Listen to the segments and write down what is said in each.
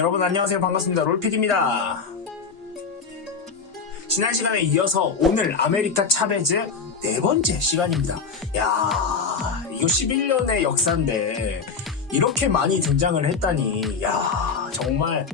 여러분 안녕하세요. 반갑습니다. 롤피디입니다. 지난 시간에 이어서 오늘 아메리카 차베즈 네 번째 시간입니다. 야 이거 11년의 역사인데 이렇게 많이 등장을 했다니 야 정말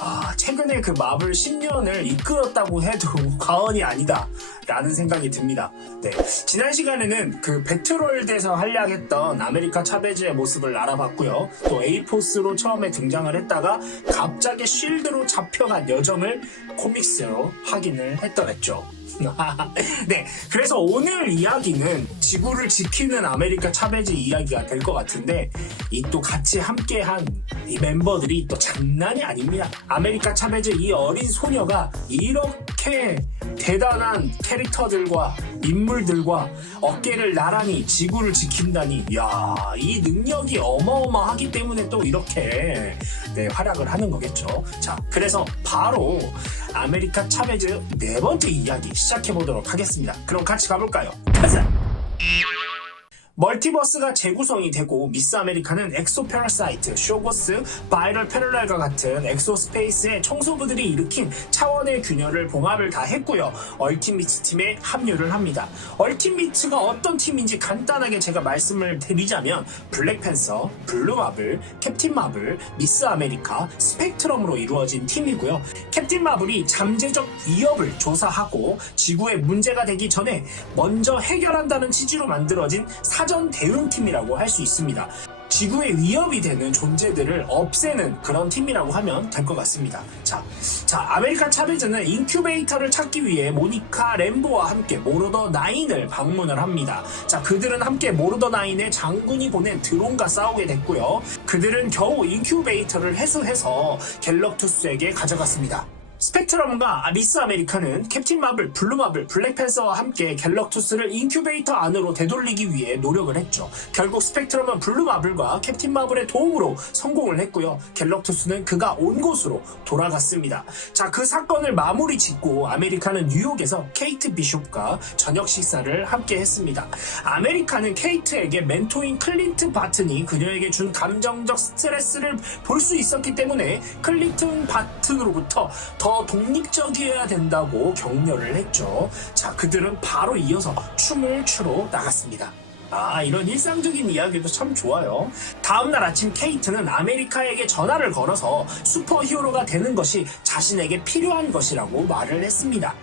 아, 최근에 그 마블 10년을 이끌었다고 해도 과언이 아니다. 라는 생각이 듭니다. 네. 지난 시간에는 그 배트롤드에서 활약했던 아메리카 차베즈의 모습을 알아봤고요. 또 에이포스로 처음에 등장을 했다가 갑자기 쉴드로 잡혀간 여정을 코믹스로 확인을 했더랬죠. 네. 그래서 오늘 이야기는 지구를 지키는 아메리카 차베즈 이야기가 될 것 같은데 이 또 같이 함께한 이 멤버들이 또 장난이 아닙니다. 아메리카 차베즈 이 어린 소녀가 이렇게 대단한 캐릭터들과 인물들과 어깨를 나란히 지구를 지킨다니 야 이 능력이 어마어마하기 때문에 또 이렇게 네, 활약을 하는 거겠죠. 자, 그래서 바로 아메리카 차베즈 네 번째 이야기 시작해 보도록 하겠습니다. 그럼 같이 가볼까요? 가자. 멀티버스가 재구성이 되고 미스 아메리카는 엑소 패러사이트, 쇼고스, 바이럴 패럴렐과 같은 엑소스페이스의 청소부들이 일으킨 차원의 균열을 봉합을 다 했고요. 얼티미트 팀에 합류를 합니다. 얼티미트가 어떤 팀인지 간단하게 제가 말씀을 드리자면 블랙팬서, 블루마블, 캡틴 마블, 미스 아메리카, 스펙트럼으로 이루어진 팀이고요. 캡틴 마블이 잠재적 위협을 조사하고 지구에 문제가 되기 전에 먼저 해결한다는 취지로 만들어진 사전 대응팀이라고 할 수 있습니다. 지구에 위협이 되는 존재들을 없애는 그런 팀이라고 하면 될 것 같습니다. 자, 자, 아메리칸 차베즈는 인큐베이터를 찾기 위해 모니카 램보와 함께 모로더 나인을 방문을 합니다. 자, 그들은 함께 모로더 나인의 장군이 보낸 드론과 싸우게 됐고요. 그들은 겨우 인큐베이터를 회수해서 갤럭투스에게 가져갔습니다. 스펙트럼과 미스 아메리카는 캡틴 마블, 블루 마블, 블랙팬서와 함께 갤럭투스를 인큐베이터 안으로 되돌리기 위해 노력을 했죠. 결국 스펙트럼은 블루 마블과 캡틴 마블의 도움으로 성공을 했고요. 갤럭투스는 그가 온 곳으로 돌아갔습니다. 자, 그 사건을 마무리 짓고 아메리카는 뉴욕에서 케이트 비숍과 저녁 식사를 함께 했습니다. 아메리카는 케이트에게 멘토인 클린트 바튼이 그녀에게 준 감정적 스트레스를 볼 수 있었기 때문에 클린트 바튼으로부터 더 독립적이어야 된다고 격려를 했죠. 자, 그들은 바로 이어서 춤을 추러 나갔습니다. 아, 이런 일상적인 이야기도 참 좋아요. 다음날 아침 케이트는 아메리카에게 전화를 걸어서 슈퍼히어로가 되는 것이 자신에게 필요한 것이라고 말을 했습니다.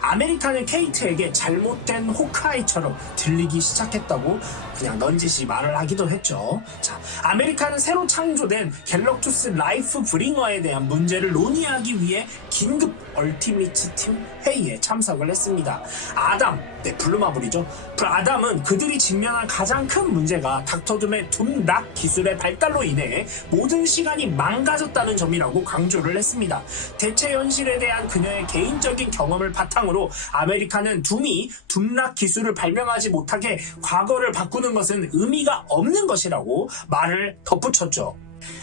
아메리카는 케이트에게 잘못된 호크아이처럼 들리기 시작했다고 그냥 넌지시 말을 하기도 했죠. 자, 아메리카는 새로 창조된 갤럭투스 라이프 브링어에 대한 문제를 논의하기 위해 긴급 얼티미트 팀 회의에 참석을 했습니다. 아담, 네, 블루마블이죠. 그 아담은 그들이 직면한 가장 큰 문제가 닥터둠의 둠락 기술의 발달로 인해 모든 시간이 망가졌다는 점이라고 강조를 했습니다. 대체 현실에 대한 그녀의 개인적인 경험을 바탕으로 아메리카는 둠이 둠락 기술을 발명하지 못하게 과거를 바꾸는 것은 의미가 없는 것이라고 말을 덧붙였죠.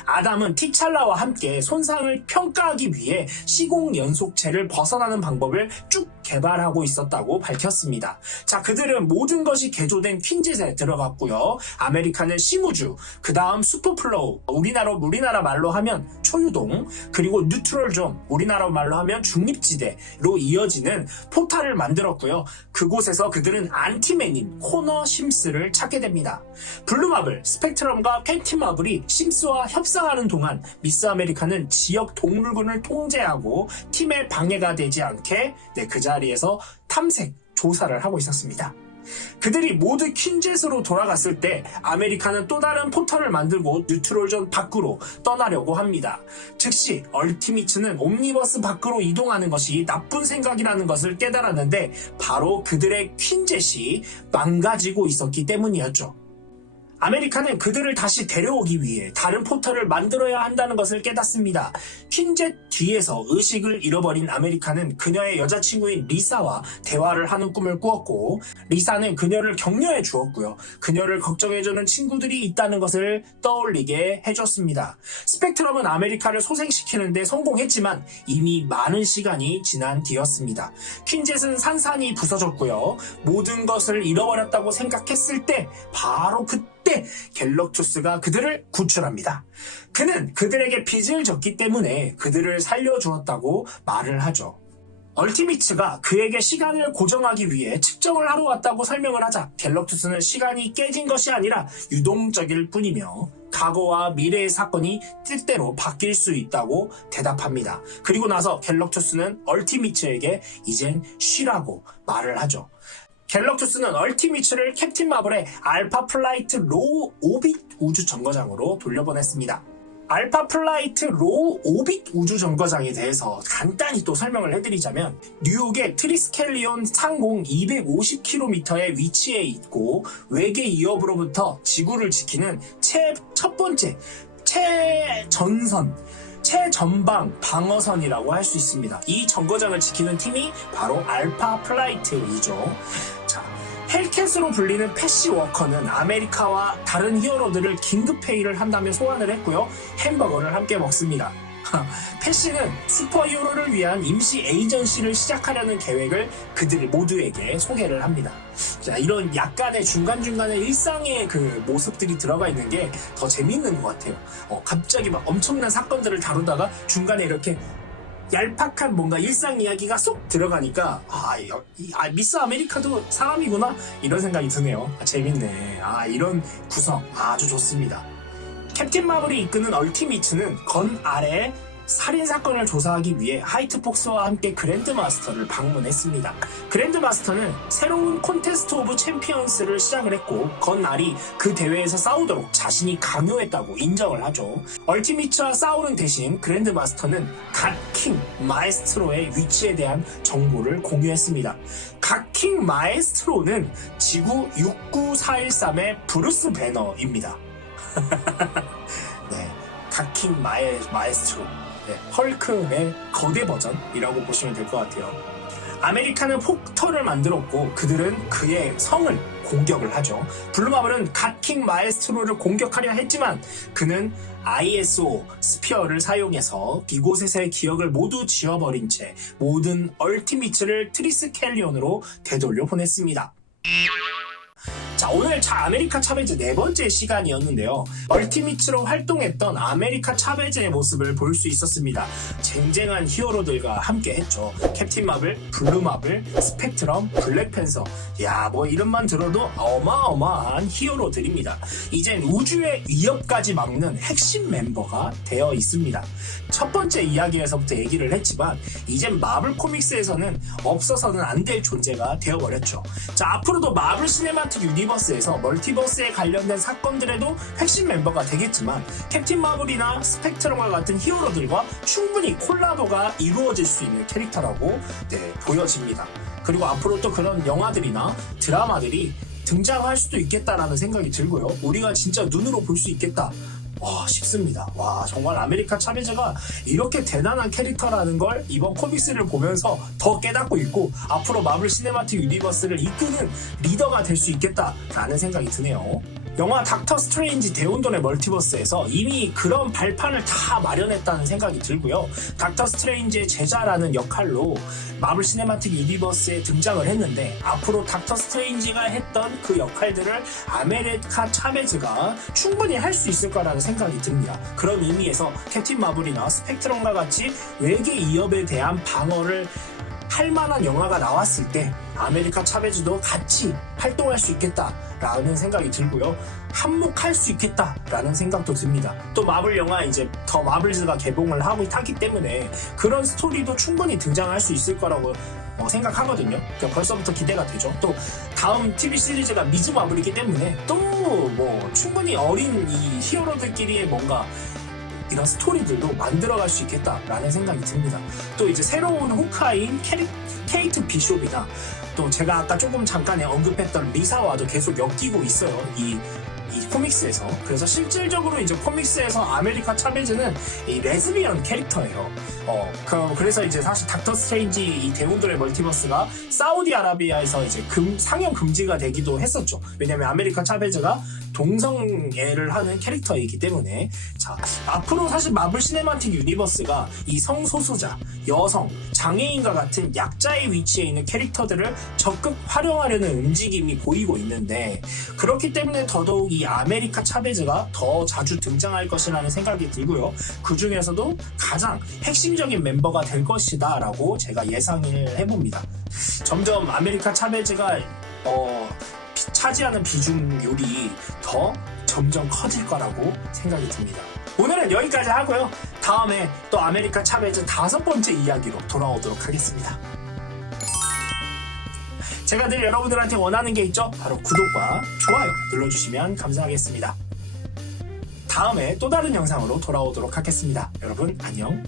아담은 티찰라와 함께 손상을 평가하기 위해 시공 연속체를 벗어나는 방법을 쭉 개발하고 있었다고 밝혔습니다. 자, 그들은 모든 것이 개조된 퀸짓에 들어갔고요. 아메리카는 시무주, 그 다음 슈퍼플로우, 우리나라 우리나라 말로 하면 초유동, 그리고 뉴트럴 존, 우리나라 말로 하면 중립지대로 이어지는 포탈을 만들었고요. 그곳에서 그들은 안티맨인 코너 심스를 찾게 됩니다. 블루마블, 스펙트럼과 캡틴 마블이 심스와 협상하는 동안 미스 아메리카는 지역 동물군을 통제하고 팀의 방해가 되지 않게 네, 그자 리에서 탐색, 조사를 하고 있었습니다. 그들이 모두 퀸젯으로 돌아갔을 때 아메리카는 또 다른 포털을 만들고 뉴트롤존 밖으로 떠나려고 합니다. 즉시 얼티미츠는 옴니버스 밖으로 이동하는 것이 나쁜 생각이라는 것을 깨달았는데 바로 그들의 퀸젯이 망가지고 있었기 때문이었죠. 아메리카는 그들을 다시 데려오기 위해 다른 포털을 만들어야 한다는 것을 깨닫습니다. 퀸젯 뒤에서 의식을 잃어버린 아메리카는 그녀의 여자친구인 리사와 대화를 하는 꿈을 꾸었고 리사는 그녀를 격려해 주었고요. 그녀를 걱정해주는 친구들이 있다는 것을 떠올리게 해줬습니다. 스펙트럼은 아메리카를 소생시키는데 성공했지만 이미 많은 시간이 지난 뒤였습니다. 퀸젯은 산산이 부서졌고요. 모든 것을 잃어버렸다고 생각했을 때 바로 그때 이때 갤럭투스가 그들을 구출합니다. 그는 그들에게 빚을 졌기 때문에 그들을 살려주었다고 말을 하죠. 얼티미츠가 그에게 시간을 고정하기 위해 측정을 하러 왔다고 설명을 하자 갤럭투스는 시간이 깨진 것이 아니라 유동적일 뿐이며 과거와 미래의 사건이 뜻대로 바뀔 수 있다고 대답합니다. 그리고 나서 갤럭투스는 얼티미츠에게 이젠 쉬라고 말을 하죠. 갤럭투스는 얼티미츠를 캡틴 마블의 알파 플라이트 로우 오빗 우주 정거장으로 돌려보냈습니다. 알파 플라이트 로우 오빗 우주 정거장에 대해서 간단히 또 설명을 해드리자면 뉴욕의 트리스켈리온 상공 250km의 위치에 있고 외계 위협으로부터 지구를 지키는 최, 첫 번째 최전선 최전방 방어선이라고 할 수 있습니다. 이 정거장을 지키는 팀이 바로 알파 플라이트이죠. 자, 헬캣으로 불리는 패시 워커는 아메리카와 다른 히어로들을 긴급 회의를 한다며 소환을 했고요. 햄버거를 함께 먹습니다. 패시는 슈퍼히어로를 위한 임시 에이전시를 시작하려는 계획을 그들 모두에게 소개를 합니다. 자, 이런 약간의 중간중간에 일상의 그 모습들이 들어가 있는 게 더 재밌는 것 같아요. 어, 갑자기 막 엄청난 사건들을 다루다가 중간에 이렇게 얄팍한 뭔가 일상 이야기가 쏙 들어가니까 아, 여- 이- 아, 미스 아메리카도 사람이구나 이런 생각이 드네요. 아, 재밌네. 아 이런 구성 아주 좋습니다. 캡틴 마블이 이끄는 얼티미츠는 건 아래 살인 사건을 조사하기 위해 하이트 폭스와 함께 그랜드 마스터를 방문했습니다. 그랜드 마스터는 새로운 콘테스트 오브 챔피언스를 시작을 했고 건 알이 그 대회에서 싸우도록 자신이 강요했다고 인정을 하죠. 얼티미츠와 싸우는 대신 그랜드 마스터는 갓킹 마에스트로의 위치에 대한 정보를 공유했습니다. 갓킹 마에스트로는 지구 69413의 브루스 배너입니다. 네, 갓킹 마에, 마에스트로 네, 헐크의 거대 버전이라고 보시면 될 것 같아요. 아메리카는 폭터를 만들었고 그들은 그의 성을 공격을 하죠. 블루마블은 갓킹 마에스트로를 공격하려 했지만 그는 ISO 스피어를 사용해서 이곳에서의 기억을 모두 지워버린 채 모든 얼티미츠를 트리스켈리온으로 되돌려 보냈습니다. 자 오늘 차 아메리카 차베즈 네 번째 시간이었는데요. 얼티미츠로 활동했던 아메리카 차베즈의 모습을 볼 수 있었습니다. 쟁쟁한 히어로들과 함께 했죠. 캡틴 마블, 블루 마블, 스펙트럼, 블랙팬서. 야 뭐 이름만 들어도 어마어마한 히어로들입니다. 이젠 우주의 위협까지 막는 핵심 멤버가 되어 있습니다. 첫 번째 이야기에서부터 얘기를 했지만 이젠 마블 코믹스에서는 없어서는 안 될 존재가 되어버렸죠. 자 앞으로도 마블 시네마 틱 유니버스에서 멀티버스에 관련된 사건들에도 핵심 멤버가 되겠지만 캡틴 마블이나 스펙트럼과 같은 히어로들과 충분히 콜라보가 이루어질 수 있는 캐릭터라고 네, 보여집니다. 그리고 앞으로 또 그런 영화들이나 드라마들이 등장할 수도 있겠다라는 생각이 들고요. 우리가 진짜 눈으로 볼 수 있겠다. 와 싶습니다. 와 정말 아메리카 차베즈가 이렇게 대단한 캐릭터라는 걸 이번 코믹스를 보면서 더 깨닫고 있고 앞으로 마블 시네마틱 유니버스를 이끄는 리더가 될 수 있겠다라는 생각이 드네요. 영화 닥터 스트레인지 대혼돈의 멀티버스에서 이미 그런 발판을 다 마련했다는 생각이 들고요. 닥터 스트레인지의 제자라는 역할로 마블 시네마틱 유니버스에 등장을 했는데 앞으로 닥터 스트레인지가 했던 그 역할들을 아메리카 차베즈가 충분히 할 수 있을 거라는 생각이 듭니다. 그런 의미에서 캡틴 마블이나 스펙트럼과 같이 외계 위협에 대한 방어를 할 만한 영화가 나왔을 때 아메리카 차베즈도 같이 활동할 수 있겠다라는 생각이 들고요. 한몫할 수 있겠다라는 생각도 듭니다. 또 마블 영화 이제 더 마블즈가 개봉을 하고 있기 때문에 그런 스토리도 충분히 등장할 수 있을 거라고 어, 생각하거든요. 그러니까 벌써부터 기대가 되죠. 또 다음 TV 시리즈가 미즈 마블이기 때문에 또 뭐 충분히 어린 이 히어로들끼리의 뭔가 이런 스토리들도 만들어갈 수 있겠다라는 생각이 듭니다. 또 이제 새로운 호카인 캐리, 케이트 비숍이나 또 제가 아까 조금 잠깐 언급했던 리사와도 계속 엮이고 있어요. 이, 이 코믹스에서. 그래서 실질적으로 이제 코믹스에서 아메리카 차베즈는 이 레즈비언 캐릭터예요. 어, 그, 그래서 이제 사실 닥터 스트레인지 이 대운들의 멀티버스가 사우디아라비아에서 이제 금, 상영 금지가 되기도 했었죠. 왜냐면 아메리카 차베즈가 동성애를 하는 캐릭터이기 때문에 자 앞으로 사실 마블 시네마틱 유니버스가 이 성소수자, 여성, 장애인과 같은 약자의 위치에 있는 캐릭터들을 적극 활용하려는 움직임이 보이고 있는데 그렇기 때문에 더더욱 이이 아메리카 차베즈가 더 자주 등장할 것이라는 생각이 들고요. 그 중에서도 가장 핵심적인 멤버가 될 것이다 라고 제가 예상을 해봅니다. 점점 아메리카 차베즈가 어, 비- 차지하는 비중률이 더 점점 커질 거라고 생각이 듭니다. 오늘은 여기까지 하고요. 다음에 또 아메리카 차베즈 다섯 번째 이야기로 돌아오도록 하겠습니다. 제가 늘 여러분들한테 원하는 게 있죠? 바로 구독과 좋아요 눌러주시면 감사하겠습니다. 다음에 또 다른 영상으로 돌아오도록 하겠습니다. 여러분 안녕.